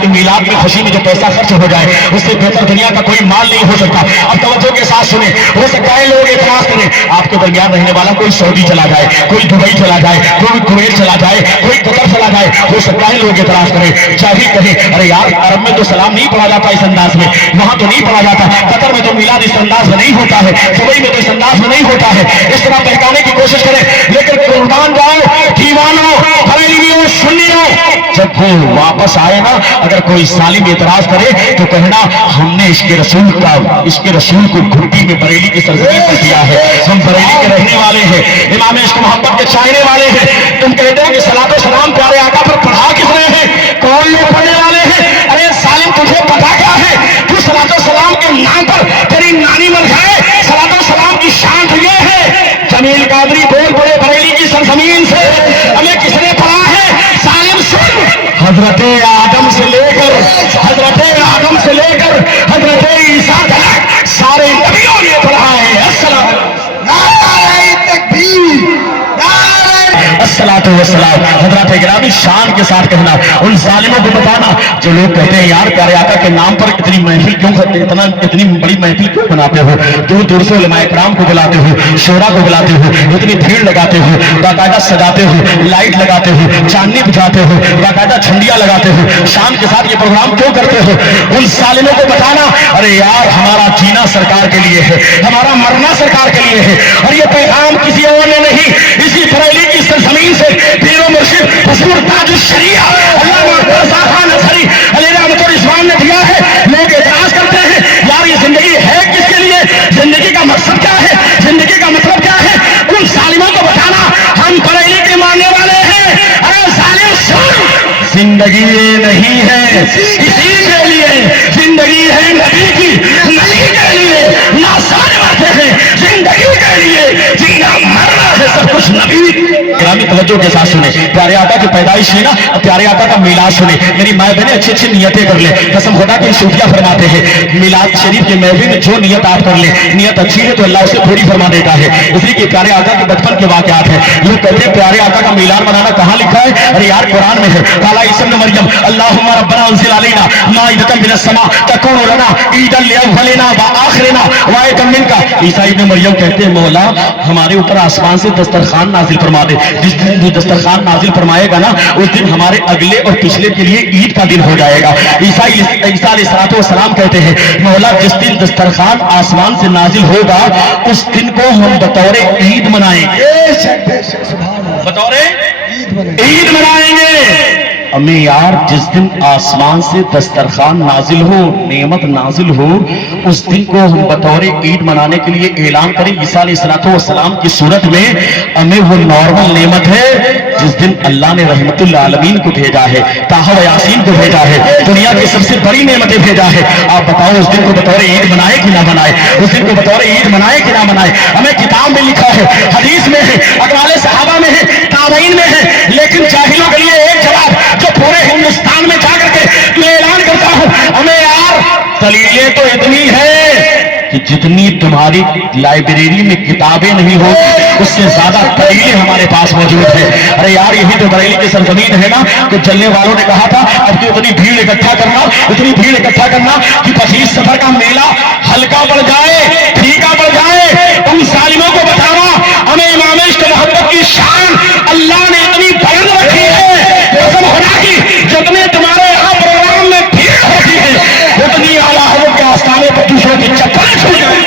कि मिलाद में खुशी में जो पैसा खर्च हो जाए उससे बेहतर दुनिया का कोई माल नहीं हो सकता। अब तवज्जो के साथ सुने, हो सकता है लोग एतराज करें, आपके दरमियान रहने वाला कोई सऊदी चला जाए, कोई दुबई चला जाए, कोई कुवैत चला जाए, कोई कतर चला जाए, हो सकता है लोग एतराज करें, चाहे कहें अरे यार अरब में तो सलाम नहीं पढ़ा जाता इस अंदाज में, वहां तो नहीं पढ़ा जाता, कतर में तो मिलाद इस अंदाज में नहीं होता है, दुबई में तो इस अंदाज में नहीं होता है, इस तरह बहकाने की कोशिश करें। लेकिन कुर्बान जाओ दीवानों, बरेलियों, सुन्नियों, जब वो वापस आए ना, अगर कोई सालिम एतराज करे तो कहना हमने इसके रसूल को घुट्टी में बरेली की सरजमीन पर दिया है, हम बरेली के रहने वाले हैं, इमाम इश्क मोहब्बत के चाहने वाले हैं। तुम कहते हो कि सलातो सलाम प्यारे आका पर पढ़ा किसने हैं, कौन लोग पढ़ने वाले हैं? अरे सालिम तुझे पता क्या है, तू सलातो सलाम के नाम पर तेरी नानी मर जाए, सलातो सलाम की शान तो ये है। जमील कादरी बोल पड़े बरेली की सरजमीन से, हमें किसने पढ़ा है? सालिम सुन, हजरत आदम से लेकर हजरत ईसा तक सारे नबियों ने पढ़ा है। अस्सलातु वस्सलाम। हज़रात गिरामी शान के साथ कहना, उन जालिमों को बताना जो लोग कहते हैं यार प्यारे आका के नाम पर इतनी महफिल क्यों करते, इतनी बड़ी महफिल क्यों बनाते हो, दूर दूर से उलमाए किराम को बुलाते हो, शोरा को बुलाते हो, इतनी भीड़ लगाते हो, बाकायदा सजाते हो, लाइट लगाते हो, चांदनी बिछाते हो, बाकायदा झंडियां लगाते हो, शान के साथ ये प्रोग्राम क्यों करते हो? उन जालिमों को बताना अरे यार हमारा जीना सरकार के लिए है, हमारा मरना सरकार के लिए है, और ये पैगाम किसी और ने नहीं, इसी बरेली की सरजमीन से पीरो मुर्शिद हुजूर ताजुश शरीया अल्लामा रज़ा खान असरी अलैहि इस्लाम ने दिया है। लोग एतराज करते हैं यार ये जिंदगी है किसके लिए, जिंदगी का मकसद क्या है, जिंदगी का मतलब क्या है? उन सालिमों को बताना हम बरेली के मानने वाले हैं। अरे सालिम सुन, जिंदगी ये नहीं है इसी के लिए, जिंदगी है नबी की, नबी के लिए ना सारे मरते हैं, जिंदगी के लिए जीना मरना है सब कुछ नबी। ग्रामी तवज्जो के साथ सुने, प्यारे आका की पैदाइश है ना, प्यारे आका का मिलाद सुने। मेरी माँ बहने अच्छी अच्छी नियतें कर ले, कसम खुदा की सूफिया फरमाते हैं मिलाद शरीफ के महफिल में जो नियत आप कर ले, नियत अच्छी है तो अल्लाह उसे पूरी फरमा देता है। इसलिए कि प्यारे आका के बचपन के वाकयात है। लोग कहते हैं प्यारे आका का मिलाद मनाना कहाँ लिखा है? अरे यार कुरान में है, काला ईसा इब्न मरियम अल्लाहुम्मा रब्बना अंज़िल अलैना माइदतम मिनस समा तकूनु लना ईदन लिअव्वलिना व आखिरिना व आयतम मिनका। ईसा इब्न मरियम कहते हैं मौला हमारे ऊपर आसमान से दस्तरखान नाजिल फरमा दे, जिस दिन वो दस्तरखान नाजिल फरमाएगा ना उस दिन हमारे अगले और पिछले के लिए ईद का दिन हो जाएगा। ईसा अलैहिस्सलाम कहते हैं मौला जिस दिन दस्तरखान आसमान से नाजिल होगा उस दिन को हम बतौर ईद मनाएंगे, बतौर ईद मनाएंगे। हमें यार जिस दिन आसमान से दस्तरखान नाजिल हो, नेमत नाजिल हो, उस दिन को हम बतौर ईद मनाने के लिए ऐलान करें। ईसा अलैहिस्सलाम की सूरत में हमें वो नॉर्मल नेमत है जिस दिन अल्लाह ने रहमतुल आलमीन को भेजा है, ताहा व यासीन को भेजा है, दुनिया की सबसे बड़ी नेमतें भेजा है। आप बताओ उस दिन को बतौर ईद मनाए कि ना मनाए, उस दिन को बतौर ईद मनाए कि ना मनाए? हमें किताब में लिखा है, हदीस में है, अक़वाले सहाबा में है, ताबईन में है, लेकिन जाहिलों के लिए एक जवाब जो पूरे हिंदुस्तान में जाकर के मैं ऐलान करता हूं, हमें यार दलीलें तो इतनी है कि जितनी तुम्हारी लाइब्रेरी में किताबें नहीं होती उससे ज्यादा दलीलें हमारे पास मौजूद है। अरे यार यही तो बरेली की सरजमीन है ना, तो जलने वालों ने कहा था अब तो उतनी भीड़ इकट्ठा करना, उतनी भीड़ इकट्ठा करना कि 25 सफर का मेला हल्का बढ़ जाए, फीका बढ़ जाए। उन सालिमों को बताना हमें इमाम इश्क मोहब्बत की शान अल्लाह ने इतनी बुलंद रखी है, कसम खुदा की जितने तुम्हारे यहाँ प्रोग्राम में भीड़ होती है उतनी आला हज़रत के आस्थाने पर दूसरों की चप्पलें छूट गई।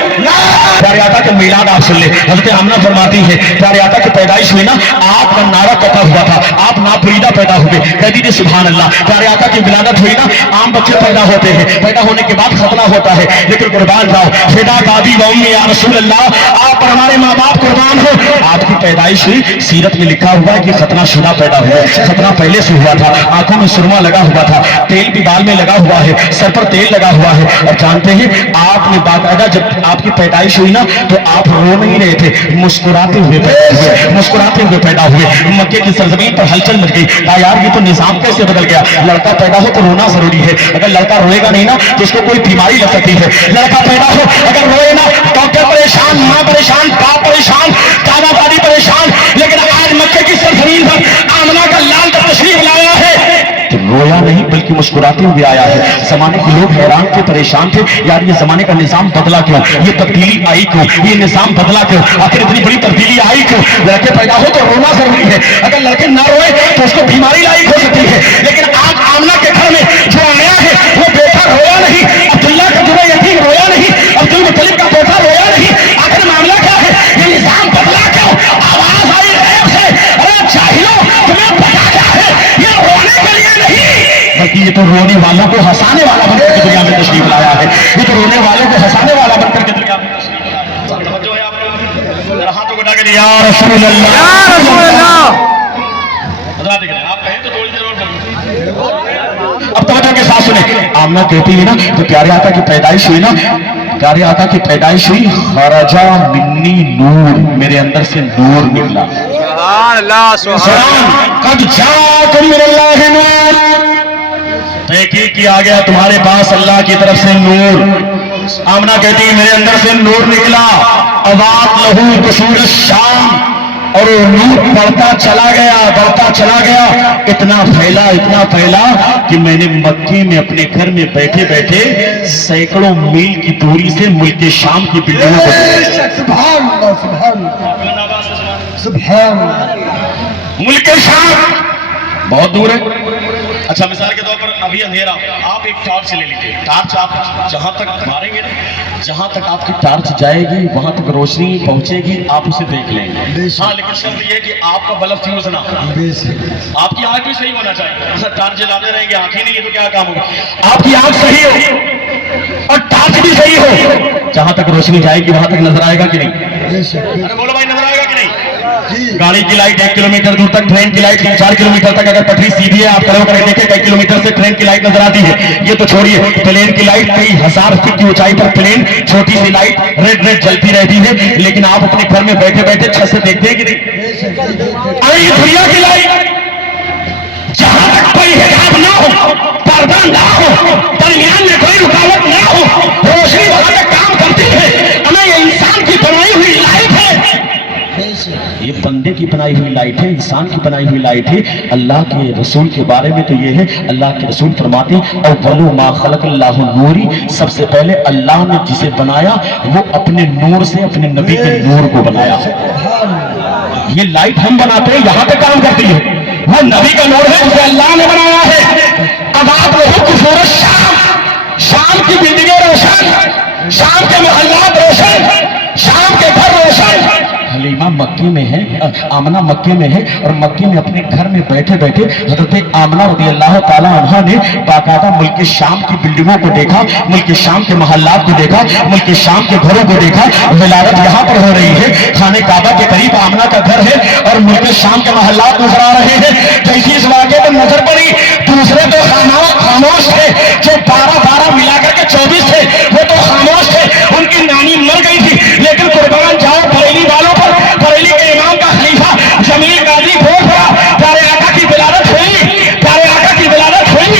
प्यारे आका का मिलाद आप सुन ले, हज़रत आमना फरमाती है प्यारे आका की पैदाइश हुई ना, आप का नारा कटा हुआ था, आप नापरीदा पैदा हुए, कह दीजिए सुभान अल्लाह। प्यारे आका की विलादत हुई ना, आम बच्चे पैदा होते हैं, पैदा होने के बाद खतना होता है, लेकिन कुर्बान जाओ फिदा दादी व उम्मी या रसूल अल्लाह, आप पर हमारे माँ बाप कुर्बान हो। आपकी पैदाइश हुई, सीरत में लिखा हुआ है कि खतना शुदा पैदा हुआ, खतना पहले से हुआ था, आंखों में सुरमा लगा हुआ था, तेल भी बाल में लगा हुआ है, सर पर तेल लगा हुआ है। और जानते हैं आपने बाकायदा जब आपकी पैदाइश हुई ना तो आप रो नहीं रहे थे, मुस्कुराते हुए पैदा हुए, मुस्कुराते हुए पैदा हुए। मक्के की सरजमीन पर हलचल मच गई, यार ये तो निजाम कैसे बदल गया, लड़का पैदा हो तो रोना जरूरी है, अगर लड़का रोएगा नहीं ना तो उसको कोई बीमारी लग सकती है। लड़का पैदा हो अगर रोए ना, डॉक्टर परेशान, माँ परेशान, बाप परेशान, दादा दादी परेशान। लेकिन आज मक्के की सरजमीन पर आमना का लाल तब तशरीफ लाया है तो रोया नहीं बल्कि मुस्कुराते हुए आया है। जमाने के लोग हैरान थे, परेशान थे, यार ये जमाने का निजाम बदला क्यों, ये तब्दीली आई क्यों, ये निजाम बदला क्यों, आखिर इतनी बड़ी तब्दीली आई क्यों। लड़के पैदा हो तो रोना जरूरी है, अगर लड़के ना रोए तो उसको बीमारी लायक हो सकती है। लेकिन आज आमना के घर में जो आया है वो बेटा रोया नहीं, अब्दुल्ला का जुड़ा यतीम रोया नहीं, अब्दुल मुत्तलिब का पोता रोया नहीं। आखिर मामला क्या है, ये निजाम बदला क्यों। आवाज आई गैब से, अरे जाहिलो तुम्हें पता क्या है, ये रोने के लिए नहीं बल्कि ये तो रोने वालों को हंसाने वाला बनकर के दुनिया में तशरीफ लाया है। ये तो रोने वालों को हंसाने वाला बनकर के दुनिया में तशरीफ लाया है। तवज्जो है आपको, जरा हाथों को उठा के या रसूल अल्लाह, या रसूल अल्लाह। आप कहें तो थोड़ी देर और बोलिए। अब तवज्जो के साथ सुने, आमना कहती है ना तो प्यारे आका की पैदाइश हुई ना, प्यारे आका की पैदाइश हुई, खरजा मिन्नी नूर, मेरे अंदर से नूर निकला। सुभान अल्लाह, कद जाकुम मिनल्लाहि नूर, तहकीक किया गया तुम्हारे पास अल्लाह की तरफ से नूर। आमना कहती है मेरे अंदर से नूर निकला, अवात लहू कसूर शाम, और वो नूर बढ़ता चला गया, इतना फैला कि मैंने मक्के में अपने घर में बैठे बैठे सैकड़ों मील की दूरी से मुल्क शाम की बिल्डिंगों को, मुल्क शाम बहुत दूर है। अच्छा मिसाल के तौर पर अभी अंधेरा, आप एक टॉर्च ले लीजिए, टॉर्च आप जहां तक मारेंगे ना, जहां तक आपकी टॉर्च जाएगी वहां तक रोशनी पहुंचेगी, आप उसे देख लेंगे। हाँ लेकिन शर्त यह है कि आपका बल्ब फ्यूज ना, आपकी आंख भी सही होना चाहिए। टॉर्च जलाते रहेंगे, आंख ही नहीं है तो क्या काम होगा। आपकी आंख सही हो और टॉर्च भी सही हो, जहां तक रोशनी जाएगी वहां तक नजर आएगा कि नहीं। अरे बोलो भाई, नजर आएगा कि नहीं। गाड़ी की लाइट 1 किलोमीटर दूर तक, ट्रेन की लाइट 3-4 किलोमीटर तक, अगर पटरी सीधी है आप खड़े होकर देखें कई किलोमीटर से ट्रेन की लाइट नजर आती है। ये तो छोड़िए, प्लेन की लाइट कई हजार फीट की ऊंचाई पर प्लेन छोटी सी लाइट रेड जलती रहती है, लेकिन आप अपने घर में बैठे बैठे छत से देखते हैं कि नहीं। अरे ये दुनिया की लाइट, जहां तक कोई हिजाब ना हो, पर्दा ना हो, दरमियान में कोई रुकावट ना हो, रोशनी वहां तक काम करती है। हमें ये इंसान की बनाई हुई लाइट है, ये बंदे की बनाई हुई लाइट है, इंसान की बनाई हुई लाइट है। अल्लाह के रसूल के बारे में तो ये है, अल्लाह के रसूल फरमाते अव्वलु मा खलक़ल्लाहु नूरी, सबसे पहले अल्लाह ने जिसे बनाया वो अपने नूर से अपने नबी के नूर को बनाया। ये लाइट हम बनाते हैं, यहाँ पे काम करती है, वो नबी का नूर है, उसे अल्लाह ने बनाया है। अब आप लोगों को सूरज शाम की बिल्डिंगें रोशन, शाम के मोहल्लात रोशन, शाम के घर रोशन। हलीमा मक्के में है, आमना मक्के में है, और मक्के में अपने घर में बैठे बैठे हजरत आमना रज़ियल्लाहु ताला अन्हा ने बाकायदा मुल्क शाम की बिल्डिंगों को देखा, मुल्क शाम के मोहल्लात को देखा, मुल्क शाम के घरों को देखा। विलादत यहाँ पर हो रही है, खाने काबा के करीब आमना का घर है और मुल्क शाम के मोहल्लात नजर आ रहे हैं। जैसी इस वाक़े पर नजर पड़ी, दूसरे तो खामोश थे, जो 12 मिलाकर के 24 थे वो तो खामोश थे, उनकी नानी मर गई थी। लेकिन कुर्बान जाओ बरेली वालों पर, बरेली के इमाम का खलीफा जमील गाजी बोल पड़ा, प्यारे आका की विलादत हुई, प्यारे आका की विलादत हुई,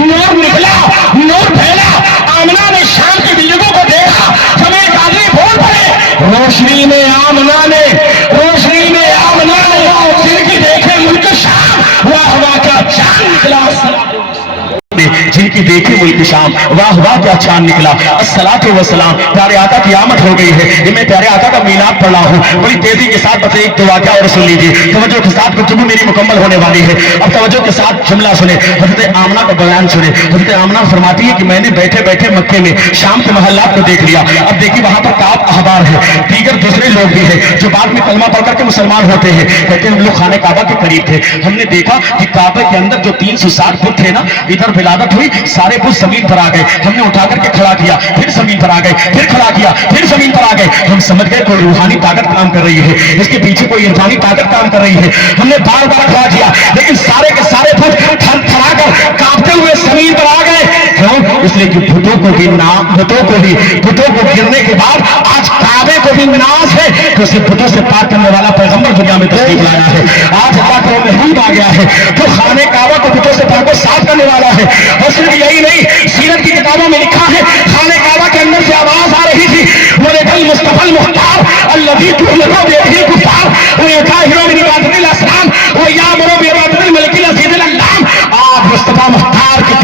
नूर निकला, नूर फैला। आमना ने शाम की बिल्डिंगों को देखा, जमील गाजी बोल पड़े, रोशनी में आमना ने, रोशनी में आमना ने जिनकी देखे मुल्क शाम, वाह वाह क्या चांद निकला, जिनकी देखी मुल्क शाम, वाह वाह क्या चांद निकला। अस्सलातु वस्सलाम, प्यारे आका की आमद हो गई है। ये मैं प्यारे आका का मीलाद पढ़ रहा हूँ, बड़ी तेजी के साथ बस एक दो वाक़या और सुन लीजिए, तवज्जो के साथ गुफ्तगू मेरी मुकम्मल होने वाली है। अब तवज्जो के साथ जुमला सुने, हज़रत आमना का बयान सुने। हज़रत आमना फरमाती है कि मैंने बैठे बैठे मक्के में शाम के मोहल्लात को देख लिया। अब देखिए वहां पर काब अहबार है, दीगर दूसरे लोग भी है जो बाद में कलमा पढ़ करके मुसलमान होते हैं। कहते हैं हम लोग खाने काबा के करीब थे, हमने देखा कि काबे के अंदर जो 360 बुत थे ना, इधर विलादत हुई, सारे बुत जमीन पर आ गए। हमने उठा करके खड़ा किया, फिर जमीन पर आ गए, फिर खड़ा किया, फिर जमीन पर आ गए। हम समझ गए कोई रूहानी ताकत काम कर रही है, इसके पीछे कोई इंसानी ताकत काम कर रही है। हमने बार बार खड़ा किया, लेकिन सारे के सारे बुत थरथरा कर कांपते हुए जमीन पर आ गए। क्यों? इसलिए कि बुतों को गिरने के बाद आज काबे को भी नाज है, तो उसे बुतों से पाक करने वाला पैगंबर दुनिया में तशरीफ लाया है। आज अल्लाह का महबूब आ गया है, जो खाने काबा को बुतों से पाक साफ करने वाला है। और सिर्फ यही नहीं, सीरत की किताबों में लिखा है खाने काबा के अंदर से आवाज आ रही थी, मुस्तफल मुख्तार अल्लज़ी तुहलको बिही कुफार व यताहिरू मिन इबादतिल असनाम व यामुरू बि इबादतिल मलिकिल अज़ीज़िल अल्लाम। आज मुस्तफा मुख्तार की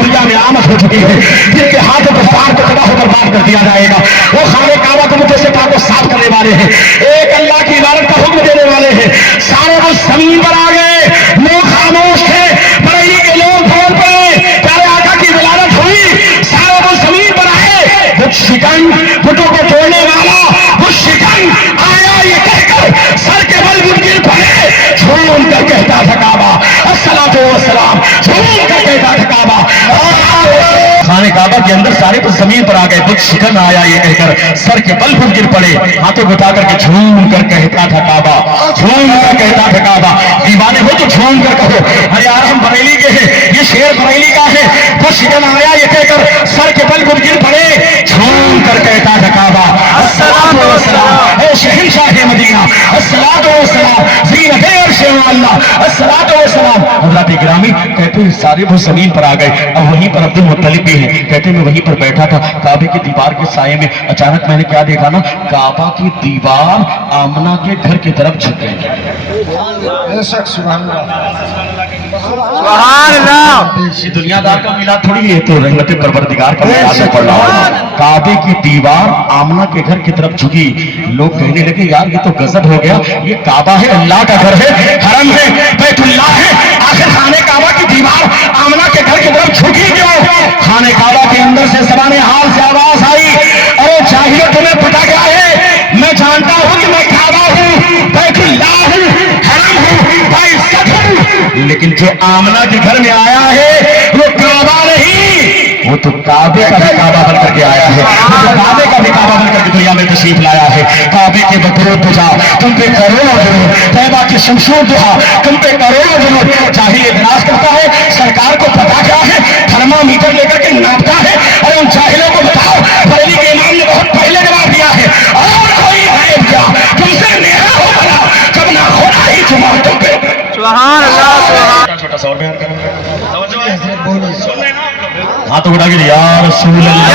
बरामद हो चुकी है, जिनके हाथों को फाड़ को तबाह बर्बाद कर दिया जाएगा। वो खाने काबा को मुझे से पाक साफ करने वाले हैं, एक अल्लाह की इबादत का हुक्म देने वाले हैं। सारे वो जमीन पर आ गए, लोग खामोश थे, बरेली के लोग फोन पे प्यारे आका की विलादत हुई, सारे वो जमीन पर आए। वो शिकन बुतों को तोड़ने वाला वो शिकन आया ये कहकर सर के बल गिर पड़े, झूम कर कहता था काबा अस्सलातु वस्सलाम, झूम कर कहता था काबा। खाने काबा के अंदर सारे तो जमीन पर आ गए, बुत शिकन आया ये कहकर सर के बल गिर पड़े, हाथों को उठा करके झूम कर कहता था काबा, झूम कर कहता था काबा। दीवाने हो तो झूम कर कहो, अरे यार हम बरेली के हैं, ये शेर बरेली का है। बुत शिकन आया ये कहकर सर के बल गिर पड़े, झूम कर कहता था काबा अस्सलातु वस्सलाम, ए शहंशाह मदीना अस्सलातु वस्सलाम, ज़ीनत अर्श अल्लाह अस्सलातु वस्सलाम। हज़रत गिरामी कहते हैं सारे वो जमीन पर आ गए। अब वहीं पर अब्दुल मुत्तलिब भी है, कहते मैं वहीं पर बैठा था काबे की दीवार के साये में, अचानक मैंने क्या देखा ना, काबा की दीवार आमना के घर की तरफ झुक गई। दुनियादार का मिलाद थोड़ी है, तो रहमत परवरदिगार का मिलाद पड़ रहा है। काबे की दीवार आमना के घर की तरफ झुकी, लोग कहने लगे यार ये तो गजब हो गया, ये काबा है, अल्लाह का घर है, हरम है, बैतुल्लाह है, आखिर खाने काबा की दीवार आमना के घर की तरफ झुकी क्यों? खाने काबा के अंदर से ज़बाने हाल से आवाज आई, अरे चाहिए तुम्हें पता क्या है, मैं जानता हूं कि मैं काबा हूं, बैतुल्लाह हूं, हरम हूं, बाइज्जत हूं, लेकिन जो आमना के घर में आया है वो काबा नहीं, वो तो काबे का भी काबा बन करके आया है, वो काबे का भी काबा बन करके दुनिया में तशरीफ लाया है। काबे के बकरो तुझा तुम पे करोड़ों जुनून, तैबा की शमशूर दुहा तुम पे करोड़ों जुनून। जाहिल इतराज करता है सरकार को पता क्या है, थर्मामीटर लेकर के नापता है। और उन जाहिलों को बताओ, बरेली के इमाम ने बहुत पहले जवाब दिया है, और कोई है क्या तुमसे मेरा हो भला, कब ना खुदा ही चुमा तुम पे। सुभान अल्लाह। छोटा सा और बयान करूंगा, हाँ तो उठा के या रसूल अल्लाह,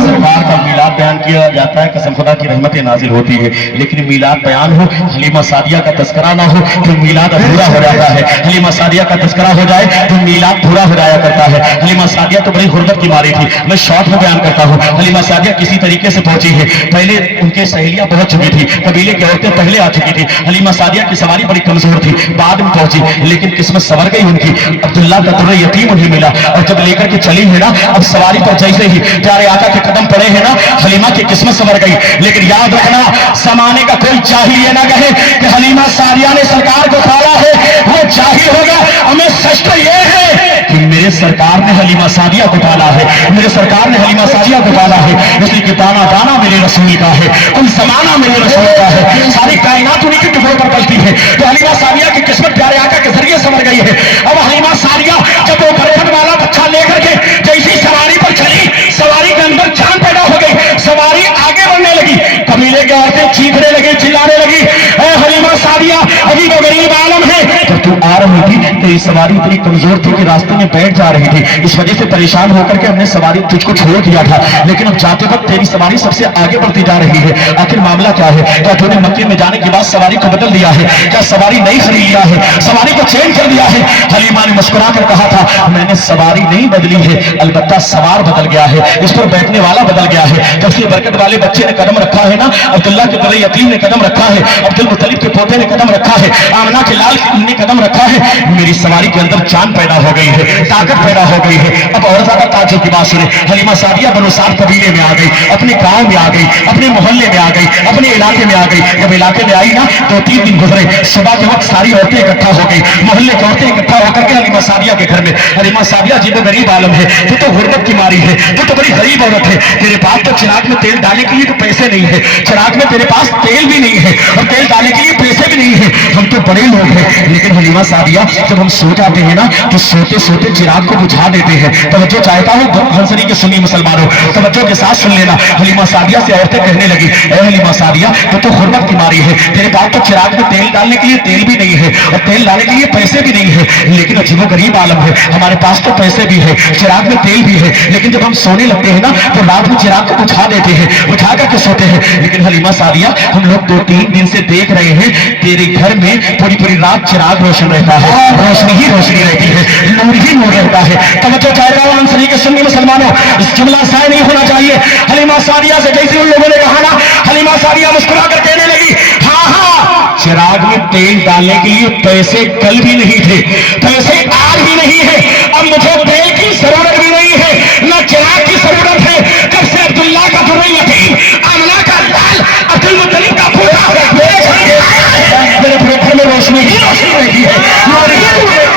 सरकार का मिलाद बयान किया जाता है, कसम खुदा की रहमतें नाजिल होती है, लेकिन मिलाद बयान हो, हलीमा सादिया का तस्करा ना हो तो मिलाद अधूरा हो जाता है। हलीमा सादिया का तस्करा हो जाए तो मिलाद पूरा हो जाया करता है। हलीमा सादिया तो बड़ी गुर्बत की मारी थी, मैं शॉर्ट में बयान करता हूँ। हलीमा सादिया किसी तरीके से पहुंची है, पहले उनके सहेलियां पहुंच चुकी थी, कबीले की औरतें पहले आ चुकी थी, हलीमा सादिया की सवारी बड़ी कमजोर थी, बाद में पहुंची, लेकिन किस्मत संवर गई उनकी। अब्दुल्ला का दुर्र यतीम उन्हें मिला, और जब लेकर के चली है ना, अब सवारी पर जैसे ही प्यारे आका के कदम पड़े हैं ना, हलीमा की किस्मत संवर गई। लेकिन याद रखना, जमाने का कोई जाहिल ये ना कहे कि हलीमा सादिया ने सरकार को पाला है, वो जाहिल होगा। हमें सच तो ये है कि मेरे सरकार ने हलीमा सादिया को पाला है, मेरे सरकार ने हलीमा सादिया को पाला है, इसलिए कि दाना दाना मेरे रसूल का है, कुल जमाना मेरे रसूल का है, सारी कायनात उन्हीं के टुकड़ों पर पलती है। तो हलीमा सादिया की किस्मत प्यारे आका के जरिए संवर गई है। अब हलीमा सादिया जब वो बरकत वाला बच्चा लेकर के जैसी सवारी पर चली, सवारी के अंदर जान पैदा हो गई, सवारी आगे बढ़ने लगी, कबीले के औरतें चीखने लगी, चिल्लाने लगी, ऐ हलीमा सादिया अभी वो गरीब आलम है, तो तू आ रही थी तेरी सवारी इतनी कमजोर थी कि रास्ते में बैठ जा रही थी, इस वजह से परेशान होकर के हमने सवारी तुझको छोड़ दिया था, लेकिन अब जाते वक्त तेरी सवारी सबसे आगे बढ़ती जा रही है। आखिर मामला क्या है? क्या तूने मक्के में जाने के बाद सवारी को बदल दिया है? क्या सवारी नहीं खरीद लिया है? सवारी को चेंज कर दिया है? हलीमा ने मुस्कुरा कर कहा था, मैंने सवारी नहीं बदली है, अलबत्ता सवार बदल गया है, इस पर बैठने वाला बदल गया है। जब से बरकत वाले बच्चे ने कदम रखा है ना, अब्दुल्ला के बड़े यतीम ने कदम रखा है, अब्दुल मुत्तलिब के पोते ने कदम रखा है, आमना के लाल ने कदम रखा है, मेरी सवारी के अंदर जान पैदा हो गई है, ताकत पैदा हो गई है। अब और ज्यादा ताज्जुब की बात सुने, हलीमा सादिया बनो साद कबीले में आ गई, अपने गांव में आ गई, अपने मोहल्ले में आ गई, अपने इलाके में आ गई। जब इलाके में आई ना तो 3 दिन गुजरे, सुबह के वक्त सारी औरतें इकट्ठा हो गई, मोहल्ले की औरतें इकट्ठा होकर के हलीमा सादिया के घर में, हलीमा सादिया जी तो गरीब आलम है, तू तो गुर्बत की मारी है, तू तो बड़ी गरीब औरत है, तेरे पास तो चिराग में तेल डालने के लिए तो पैसे नहीं है, चिराग में तेरे पास तेल भी नहीं है और तेल डालने के लिए पैसे भी नहीं है, हम तो बड़े लोग हैं। लेकिन हलीमा सादिया जब हम सो जाते हैं ना तो सोते सोते चिराग को बुझा देते हैं। तवज्जो चाहता हूँ हंसनी के सुनी मुसलमानों, तवज्जो के साथ सुन लेना। हलीमा सादिया से औरतें कहने लगी, ए हलीमा सादिया तो गुर्बत की मारी है, तेरे पास तो चिराग में तेल डालने के लिए तेल भी नहीं है और तेल डालने के लिए पैसे भी नहीं है, लेकिन अजीबो गरीब आलम है, हमारे पास तो पैसे भी है, चिराग में तेल भी है, लेकिन जब हम सोने लगते हैं ना तो रात में चिराग को बुझा देते हैं, बुझा करके सोते हैं। लेकिन हलीमा सादिया हम लोग 2-3 दिन से देख रहे हैं तेरे घर में पूरी पूरी रात चिराग रोशन रहता है, रोशनी ही रोशनी रहती है, नूर ही नूर रहता है। तवज्जो चाहता हूं अंसरी के सुन्नी मुसलमानों, जुमला साय नहीं होना चाहिए। हलीमा सादिया से जैसे उन लोगों ने कहा ना, हलीमा सादिया मुस्कुरा कर कहने लगी, हाँ हाँ, चिराग में तेल डालने के लिए पैसे कल भी नहीं थे, पैसे आज भी नहीं है, अब मुझे तेल की जरूरत भी नहीं है, न चिराग की जरूरत है। जब से अब्दुल्ला का दुर्र यतीम, आमना का लाल, अब्दुल मुत्तलिब का पोता मेरे घर में आया है, मेरे पूरे घर में रोशनी ही रोशनी रहती है, नूर ही नूर है।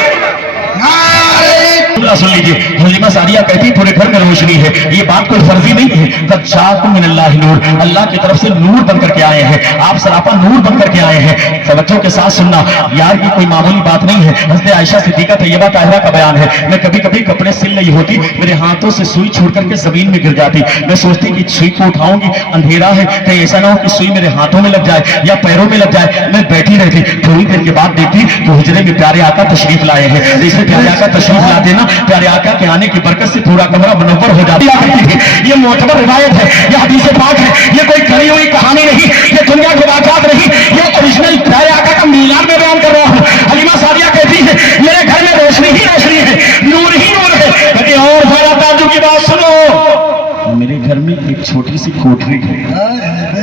सुन लीजिए, हलीमा सादिया कहती पूरे घर में रोशनी है, ये बात कोई फर्जी नहीं है। कद जाकुम मिनल्लाहि नूर, अल्लाह की तरफ से नूर बन करके आए हैं, आप सरापा नूर बन करके आए हैं। तवज्जो के साथ सुनना यार, ये कोई मामूली बात नहीं है। हज़रत आयशा सिद्दीक़ा तैयबा ताहिरा का बयान है, मैं कभी कभी कपड़े सिल रही होती, मेरे हाथों से सुई छूट करके जमीन में गिर जाती, मैं सोचती कि सुई को उठाऊंगी, अंधेरा है, कहीं ऐसा ना हो कि सुई मेरे हाथों में लग जाए या पैरों में लग जाए। मैं बैठी रहती, थोड़ी देर के बाद देखती तो हुजरे में प्यारे आका तशरीफ लाए हैं। जैसे प्यारे आका तशरीफ लाते ना, प्यारे आका के आने की बरकत से पूरा कमरा मुनव्वर हो जाती है। ये मोतबर रिवायत है, ये हदीस पाक है, ये कोई कही हुई कहानी नहीं, ये दुनिया की वाक़यात नहीं, ये ओरिजिनल प्यारे आका का मीलाद में बयान कर रहा हूँ। हलीमा सादिया कहती है मेरे घर में रोशनी ही रोशनी है, नूर ही नूर है। कहती और ज़रा ताज्जुब की बात सुनो, मेरे घर में एक छोटी सी कोठरी है,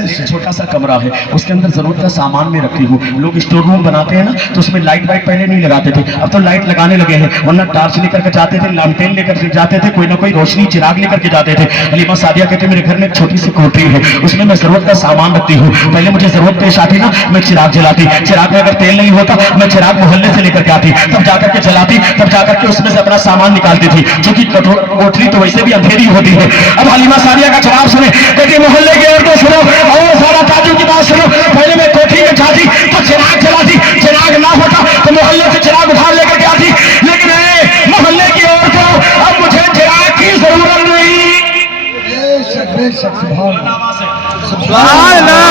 एक छोटा सा कमरा है, उसके अंदर जरूरत का सामान में रखी हूँ। लोग स्टोर रूम बनाते हैं ना, तो उसमें लाइट वाइट पहले नहीं लगाते थे, अब तो लाइट लगाने लगे हैं, वरना टार्च लेकर के जाते थे, लालटेन लेकर के जाते थे, कोई ना कोई रोशनी चिराग लेकर के जाते थे। हलीमा सादिया कहते मेरे घर में एक छोटी सी कोठरी है, उसमें मैं जरूरत का सामान रखती हूँ। पहले मुझे जरूरत पेश आती ना, मैं चिराग जलाती, चिराग में अगर तेल नहीं होता मैं चिराग मोहल्ले से लेकर के आती, तब जाकर के जलाती, तब जाकर के उसमें से अपना सामान निकालती थी, क्योंकि कोठरी तो वैसे भी अंधेरी होती है। अब हलीमा सादिया का जवाब सुने, कहती मोहल्ले की औरतें सुनो और सारा ताजू की बात सुनो, पहले मैं कोठरी में जाती तो चिराग जलाती, चिराग ना होता तो मोहल्ले से चिराग उधार लेकर के आती, लेकिन मोहल्ले की औरतों अब मुझे चिराग की जरूरत नहीं,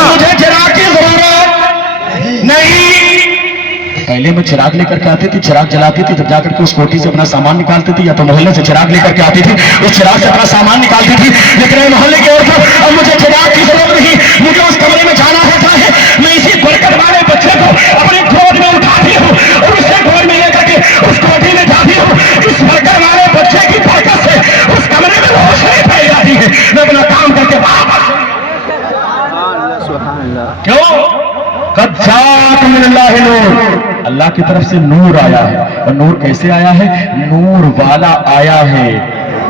मुझे चिराग की जरूरत नहीं। पहले मैं चिराग लेकर के आती थी, चिराग जलाती थी, तब जाकर के उस कोठी से अपना सामान निकालती थी, या तो मोहल्ले से चिराग लेकर के आती थी, उस चिराग से अपना सामान निकालती थी। लेकिन मोहल्ले की औरतों अब मुझे चिराग की जरूरत नहीं, मुझे उस कमरे में जाना होता है, मैं इसी बरकत वाले बच्चे को अपनी गोद में उठाती हूँ और उससे गोद में लेकर के उस कोठी में जाती हूँ। इस बरकत वाले बच्चे की बरकत से उस कमरे में रोशनी फैल जाती है, मैं अपना काम करके वापस। क्यों? कद जाकुम मिनल्लाहि नूर, अल्लाह की तरफ से नूर आया है। और नूर कैसे आया है? नूर वाला आया है,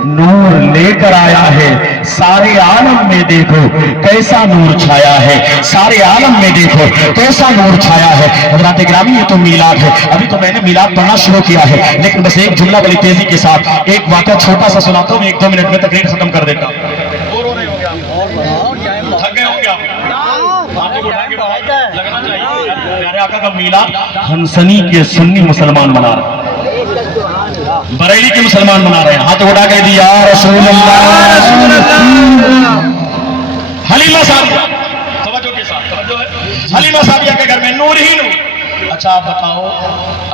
नूर लेकर आया है। सारे आलम में देखो कैसा नूर छाया है, सारे आलम में देखो कैसा नूर छाया है। हज़रात गिरामी, ये तो मीलाद है, अभी तो मैंने मीलाद पढ़ना शुरू किया है, लेकिन बस एक जुमला बड़ी तेजी के साथ एक वाक़या छोटा सा सुनाता हूँ, 1-2 मिनट में तकरीर खत्म कर देता हूँ। प्यारे आका का मीलाद हंसनी के सुन्नी मुसलमान मना रहे हैं, बरेली के मुसलमान मना रहे हैं, हाथ उठा के दिया रसूल अल्लाह। हलीमा सादिया, तवज्जो के साथ, तवज्जो है, हलीमा सादिया के घर में नूर ही नूर। अच्छा आप बताओ,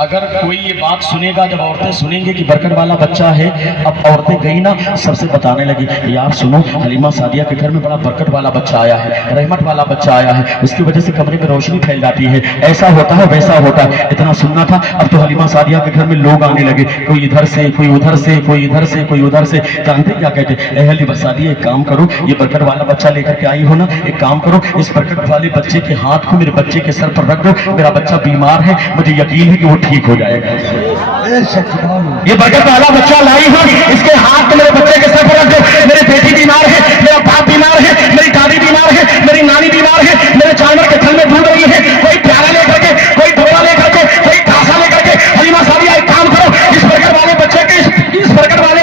अगर कोई ये बात सुनेगा, जब औरतें सुनेंगे कि बरकत वाला बच्चा है, अब औरतें गई ना सबसे बताने लगी, यार सुनो हलीमा सादिया के घर में बड़ा बरकत वाला बच्चा आया है, रहमत वाला बच्चा आया है, उसकी वजह से कमरे में रोशनी फैल जाती है, ऐसा होता है वैसा होता है। इतना सुनना था, अब तो हलीमा सादिया के घर में लोग आने लगे, कोई इधर से, कोई उधर से, कोई इधर से, कोई उधर से। जानते क्या कहते? ए हलीमा सादिया, एक काम करो, ये बरकत वाला बच्चा लेकर के आई हो ना, एक काम करो, इस बरकत वाले बच्चे के हाथ को मेरे बच्चे के सर पर रख दो, मेरा बच्चा बीमार है, मुझे यकीन है कि वो ठीक हो जाएगा। ये बरकत वाला बच्चा लाई हो, इसके हाथ को मेरे बच्चे के सर पर रख दो, मेरी बेटी बीमार है, मेरा बाप बीमार है, मेरी दादी बीमार है, मेरी नानी बीमार है, मेरे जानवर के थल में डूब रही है, कोई प्याला लेकर के, कोई डोला लेकर के, कोई कासा लेकर के। हलीमा सादिया, एक काम करो, इस बरकत वाले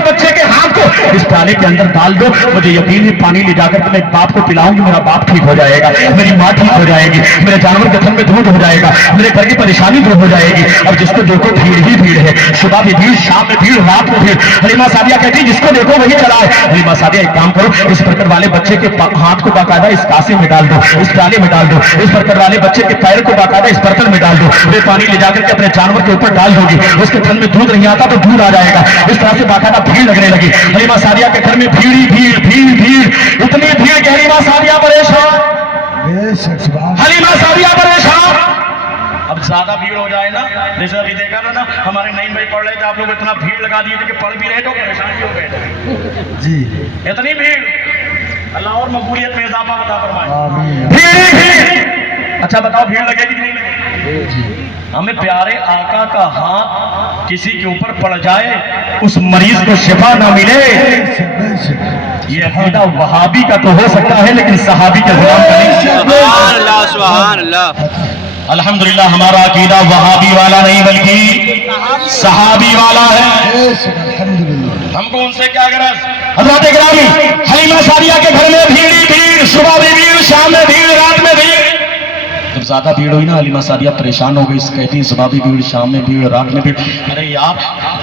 बच्चे के हाथ को इस प्याले के अंदर डाल दो, मुझे यकीन है पानी ले जाकर के मैं बाप को पिलाऊंगी, मेरा बाप ठीक हो जाएगा, मेरी माँ ठीक हो जाएगी, मेरे जानवर के थन में दूध हो जाएगा, मेरे घर की परेशानी दूर हो जाएगी। अब जिसको देखो भीड़ ही भीड़ है, सुबह भी भीड़, शाम में भीड़, रात में भीड़। हलीमा सादिया कहती है जिसको देखो वही चला है। हलीमा सादिया, एक काम करो, इस बरकत वाले बच्चे के हाथ को बाकायदा इस कासे में डाल दो, इस प्याले में डाल दो, इस बरकत वाले बच्चे के पैर को बाकायदा इस बर्तन में डाल दो, वे पानी ले जाकर के अपने जानवर के ऊपर डाल दोगी, उसके थन में दूध नहीं आता तो दूध आ जाएगा। इस तरह से बाकायदा भीड़ लगने लगी। हलीमा सादिया के घर में भीड़ ही भीड़, भीड़ भीड़, इतनी भीड़ कि हलीमा सादिया परेशान, हलीमा सादिया परेशान। अब زیادہ بھیڑ ہو جائے نا، جیسے ابھی دیکھا تھا نا ہمارے نعیم بھائی پڑھ رہے تھے، آپ لوگ اتنا بھیڑ لگا دیے تھے کہ پڑھ بھی رہے تو پریشان بھی ہو گئے جی، اتنی بھیڑ، اللہ اور مقبولیت میں اضافہ عطا فرمائے۔ بھیڑ اچھا بتاؤ بھیڑ لگے گی کہ نہیں لگے گی؟ ہمیں پیارے آقا کا ہاتھ کسی کے اوپر پڑ جائے اس مریض کو شفا نہ ملے، یہ عقیدہ وہابی کا تو ہو سکتا ہے لیکن صحابی کے غلام کا نہیں۔ سبحان اللہ سبحان اللہ۔ الحمدللہ ہمارا عقیدہ وہابی والا نہیں بلکہ صحابی والا ہے۔ ہم کو ان سے کیا غرض؟ حضرات گرامی، حلیمہ سعدیہ کے گھر میں بھیڑ ہی بھیڑ، صبح میں بھیڑ، شام میں بھیڑ، رات میں بھیڑ۔ جب زیادہ بھیڑ ہوئی نا حلیمہ سعدیہ پریشان ہو گئی، کہتی ہیں صبح بھی بھیڑ، شام میں بھیڑ، رات میں بھیڑ۔ ارے یار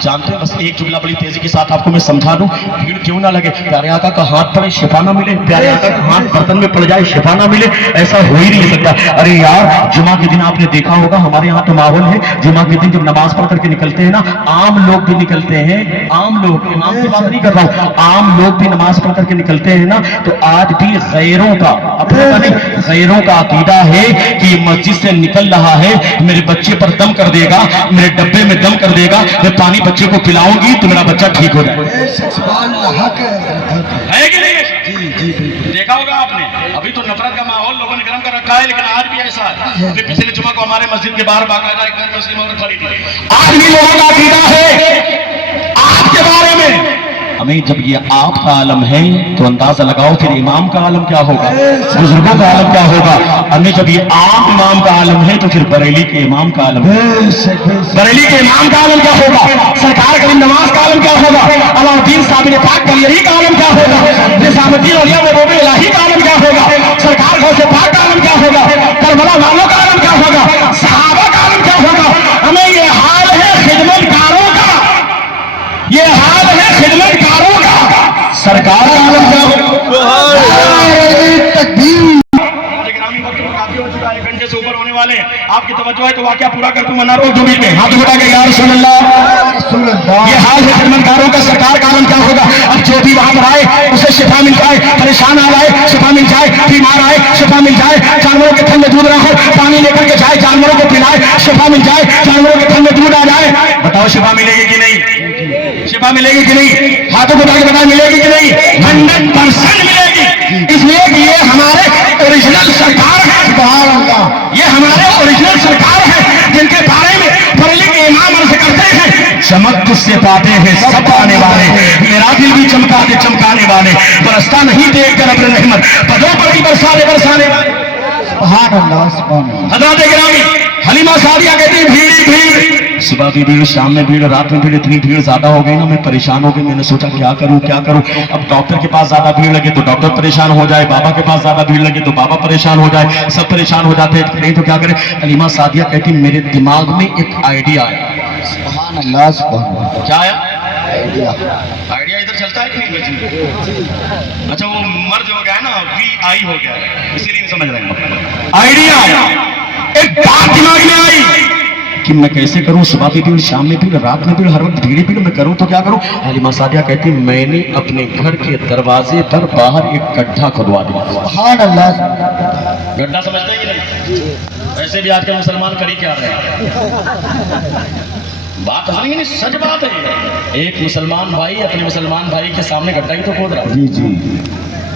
جانتے ہیں، بس ایک جملہ بڑی تیزی کے ساتھ آپ کو میں سمجھا دوں، بھیڑ کیوں نہ لگے، پیارے آقا کا ہاتھ پڑے شفا نہ ملے، پیارے آقا کا ہاتھ برتن میں پڑ جائے شفا نہ ملے، ایسا ہو ہی نہیں سکتا۔ ارے یار جمعہ کے دن آپ نے دیکھا ہوگا ہمارے یہاں تو ماحول ہے، جمعہ کے دن جب نماز پڑھ کر کے نکلتے ہیں نا، عام لوگ بھی نکلتے ہیں، عام لوگ، امام کی بات نہیں کر رہا ہوں، عام لوگ بھی نماز پڑھ کر کے نکلتے ہیں نا، تو آج بھی غیروں کا، اپنے کا نہیں، غیروں کا عقیدہ ہے کہ مسجد سے نکل رہا ہے، میرے بچے پر دم کر دے گا، میرے ڈبے میں دم کر دے گا، میں پانی بچے کو پلاؤں گی تو میرا بچہ ٹھیک ہو جائے۔ ہے کہ نہیں؟ دیکھا ہوگا آپ نے، ابھی تو نفرت کا ماحول لوگوں نے گرم کر رکھا ہے، لیکن آج بھی ایسا ہے۔ پچھلے جمعہ کو ہمارے مسجد کے باہر باقاعدہ ایک غیر مسلم عورت کھڑی تھی، آج بھی لوگوں کا عقیدہ ہے آپ کے بارے میں۔ ہمیں جب یہ آپ کا عالم ہے تو اندازہ لگاؤ پھر امام کا عالم کیا ہوگا، بزرگوں کا عالم کیا ہوگا۔ ہمیں جب یہ عام امام کا عالم ہے تو پھر بریلی کے امام کا عالم ہے، بریلی کے امام کا عالم کیا ہوگا، سرکار کریم نواز کا عالم کیا ہوگا، علاء الدین صابر پاک کلیری کا عالم کیا ہوگا، نظام الدین اولیاء محبوب الہی کا عالم کیا ہوگا، سرکار غوث پاک کا عالم کیا ہوگا، کربلا والوں کا عالم کیا ہوگا، صحابہ کا عالم کیا ہوگا۔ ہمیں یہ حال ہے خدمت کاروں کا، یہ حال ہے خدمت کاروں کا، سرکار کا عالم کیا ہوگا۔ ایک گھنٹے سے اوپر ہونے والے آپ کی توجہ ہے تو واقعہ پورا کر دوں منا رو جو میں ہاتھ اٹھا کے یا رسول اللہ، یہ حال ہے خدمتگاروں کا، سرکار کا عالم کیا ہوگا۔ اب جو بھی وہاں پر آئے اسے شفا مل جائے، پریشان آئے شفا مل جائے، بیمار آئے شفا مل جائے، جانوروں کے تھن میں دودھ رکھو پانی لے کر کے جائے جانوروں کو پلائے شفا مل جائے، جانوروں کے تھن میں دودھ آ جائے، بتاؤ شفا ملے گی کہ نہیں، شفا ملے گی کہ نہیں، ہاتھوں کو اٹھا کے بتائیں ملے گی کہ نہیں، 100% ملے گی، اس لیے کہ یہ ہمارے اوریجنل سرکار ہے، سبحان اللہ، یہ ہمارے اوریجنل سرکار ہے جن کے بارے میں بریلی کے امام عرض کرتے ہیں، چمک تجھ سے پاتے ہیں سب آنے والے، میرا دل بھی چمکا دے چمکانے والے، برستا نہیں دیکھ کر ابر رحمت پدوں پر بھی برسانے برسانے والے، سبحان اللہ سبحان اللہ۔ حضرات گرامی، حلیمہ سعدیہ کہتی ہیں بھیڑ بھیڑ، صبح بھی بھیڑ، شام میں بھیڑ، رات میں بھیڑ، اتنی بھیڑ زیادہ ہو گئی نا میں پریشان ہو گئی، میں نے سوچا کیا کروں کیا کروں۔ اب ڈاکٹر کے پاس زیادہ بھیڑ لگے تو ڈاکٹر پریشان ہو جائے، بابا کے پاس زیادہ بھیڑ لگے تو بابا پریشان ہو جائے، سب پریشان ہو جاتے ہیں، نہیں تو کیا کریں۔ حلیمہ سعدیہ کہتی میرے دماغ میں ایک آئیڈیا آیا، سبحان اللہ سبحان اللہ۔ کیا آیا؟ آئیڈیا ادھر چلتا ہے کہ نہیں بچی؟ اچھا وہ مرج ہو گیا ہے نا، وی آئی ہو گیا ہے، اسی لیے نہیں سمجھ رہے ہیں۔ آئیڈیا آیا، ایک بات دماغ میں آئی کہ میں کیسے کروں، صبح بھی بھیڑ، شام میں بھیڑ، رات میں بھیڑ، ہر وقت بھیڑ بھیڑ، میں کروں تو کیا کروں۔ حلیمہ سعدیہ کہتی میں نے اپنے گھر کے دروازے پر باہر ایک گڈھا کھدوا دیا، سبحان اللہ۔ گڈھا سمجھتے ہیں کہ نہیں؟ ایسے بھی آج کل مسلمان کری کیا رہے ہیں، بات ہماری نہیں سچ بات ہے، ایک مسلمان بھائی اپنے مسلمان بھائی کے سامنے گڈھا ہی تو کھود رہا ہے۔ جی جی،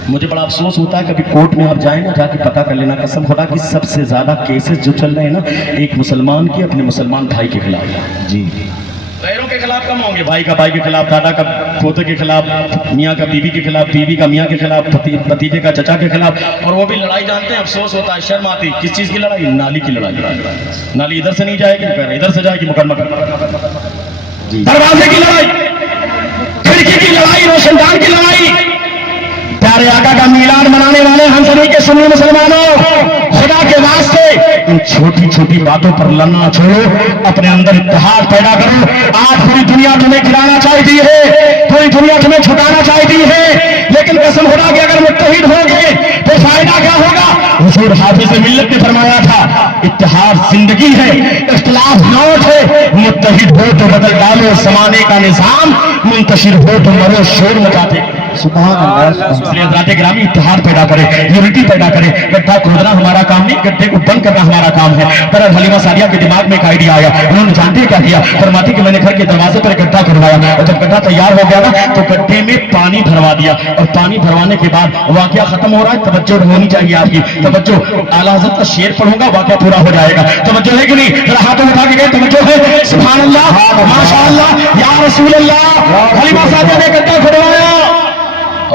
مجھے بڑا افسوس ہوتا ہے کبھی کورٹ میں آپ جائیں نا، جا کے پتہ کر لینا قسم خدا کی سب سے زیادہ کیسز جو چل رہے ہیں نا ایک مسلمان کے اپنے مسلمان بھائی کے خلاف، جی غیروں کے خلاف کم ہوں گے، بھائی کا بھائی کے خلاف، دادا کا پوتے کے خلاف، میاں کا بیوی کے خلاف، بیوی کا میاں کے خلاف، بھتیجے کا چچا کے خلاف، اور وہ بھی لڑائی جانتے ہیں، افسوس ہوتا ہے، شرم آتی، کس چیز کی لڑائی؟ نالی کی لڑائی، نالی ادھر سے نہیں جائے گی ادھر سے جائے گی، مقدمہ دروازے کی لڑائی، کھڑکی کی لڑائی، روشن دان کی لڑائی۔ پیارے آقا کا میلاد منانے والے ہم سبھی کے سنی مسلمانوں، خدا کے واسطے ان چھوٹی چھوٹی باتوں پر لڑنا چھوڑو، اپنے اندر اتحاد پیدا کرو۔ آج پوری دنیا تمہیں گرانا چاہتی ہے، پوری دنیا تمہیں چھٹانا چاہتی ہے، لیکن قسم خدا کہ اگر متحد ہوگے تو فائدہ کیا ہوگا؟ حضور حافظ ملت نے فرمایا تھا اتحاد زندگی ہے، اختلاف موت ہے، متحد ہو تو بدل ڈالو زمانے کا نظام، منتشر ہو تو مرو شور مچاتے۔ सुभान अल्लाह इसलिए हज़रात गिरामी इत्तेहाद पैदा करे, यूनिटी पैदा करे। गड्ढा खोदना हमारा काम नहीं, गड्ढे को बंद करना हमारा काम है। पर हलीमा सादिया के दिमाग में एक आइडिया आया, उन्होंने जानते क्या किया, फरमाती कि मैंने घर के दरवाजे पर एक गड्ढा खुदवाया और जब गड्ढा तैयार हो गया ना तो गड्ढे में पानी भरवा दिया और पानी भरवाने के बाद वाकया खत्म हो रहा है। तवज्जो होनी चाहिए आपकी, तवज्जो। आला हज़रत का शेर पढ़ूंगा, वाकया पूरा हो जाएगा। तवज्जो है कि नहीं? जरा हाथों उठा के गए, तवज्जो है? सुभान अल्लाह, माशाअल्लाह, या रसूल अल्लाह। हलीमा सादिया ने गड्ढा खुदवाया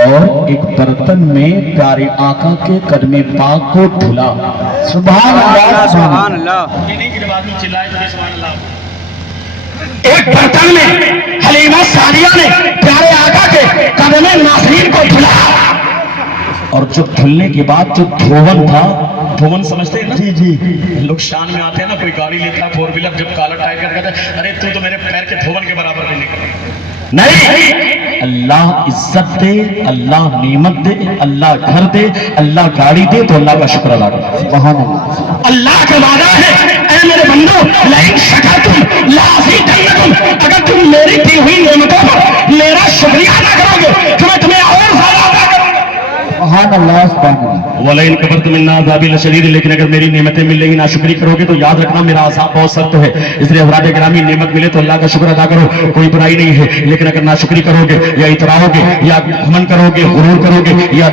और एक बर्तन में प्यारे आका के कदमे पाक को धुला। सुभान अल्लाह, सुभान अल्लाह। एक बर्तन में हलीमा सादिया ने प्यारे आका के कदमे नासरीन को धुला और जब धुलने के बाद जो धोवन था, धोवन समझते हैं ना? जी जी। लोग शान में आते हैं ना, कोई गाड़ी लेता है 4 व्हीलर, जब काला टायर कर कहता है अरे तू तो मेरे पैर के धोवन के बराबर भी नहीं। अल्लाह इज्जत दे, अल्लाह नेमत दे, अल्लाह घर दे, अल्लाह गाड़ी दे तो अल्लाह का शुक्र अदा करो। सुभान अल्लाह। अल्लाह का वादा है, ऐ मेरे बंदो, लाइन शकरतुम लाज़िदन्नकुम, अगर तुम मेरी दी हुई नेमतों पर मेरा शुक्रिया अदा करोगे तो मैं तुम्हें और ज्यादा अदा करूंगा। सुभान अल्लाह, सुभान अल्लाह। वलैन कबरतुम मिन्ना अज़ाबिल शदीद, लेकिन अगर मेरी नेमतें मिल रही नाशुक्री करोगे तो याद रखना मेरा अज़ाब बहुत सख्त है। इसलिए हज़रात गिरामी नेमत मिले तो अल्लाह का शुक्र अदा करो, कोई बुराई नहीं है। लेकिन अगर नाशुक्री करोगे या इतराओगे या घमंड करोगे, गुरूर करोगे या